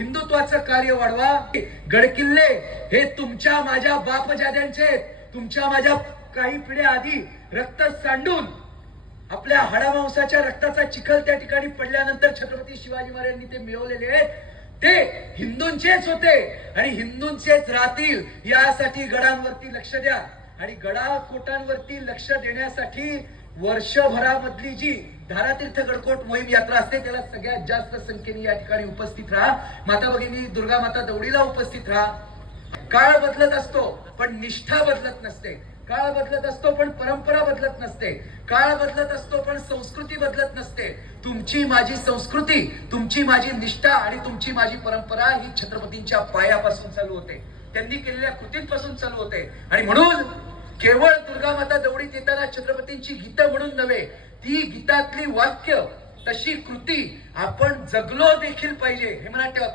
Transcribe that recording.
हिंदुत्वाचं कार्य वाढवा। गडकिल्ले हे तुमच्या माझ्या बापजाद्यांचे, तुमच्या माझ्या काही पिढ्या आधी रक्त सांडून आपल्या हाडामांसाच्या रक्ताचा चिखल त्या ठिकाणी पडल्यानंतर छत्रपती शिवाजी महाराजांनी ते मिळवलेले आहेत, ते हिंदूंचेच होते आणि हिंदूंचेच राहतील। यासाठी गडांवरती लक्ष द्या आणि गडाकोटांवरती लक्ष देण्यासाठी वर्षभरामधली जी धारातीर्थ गडकोट मोहीम यात्रा असते त्याला सगळ्यात जास्त संख्येने या ठिकाणी उपस्थित राहा। माता भगिनी, दुर्गा माता दौडीला उपस्थित राहा। काळ बदलत असतो पण निष्ठा बदलत नसते, काळ बदलत असतो पण परंपरा बदलत नसते, काळ बदलत असतो पण संस्कृती बदलत नसते। तुमची माझी संस्कृती, तुमची माझी निष्ठा आणि तुमची माझी परंपरा ही छत्रपतींच्या पायापासून चालू होते, त्यांनी केलेल्या कृतींपासून चालू होते। आणि म्हणून केवळ दुर्गा माता दौडीत येताना छत्रपतींची गीतं म्हणून नव्हे, ती गीतातली वाक्य तशी कृती आपण जगलो देखील पाहिजे हे मला ठेवा।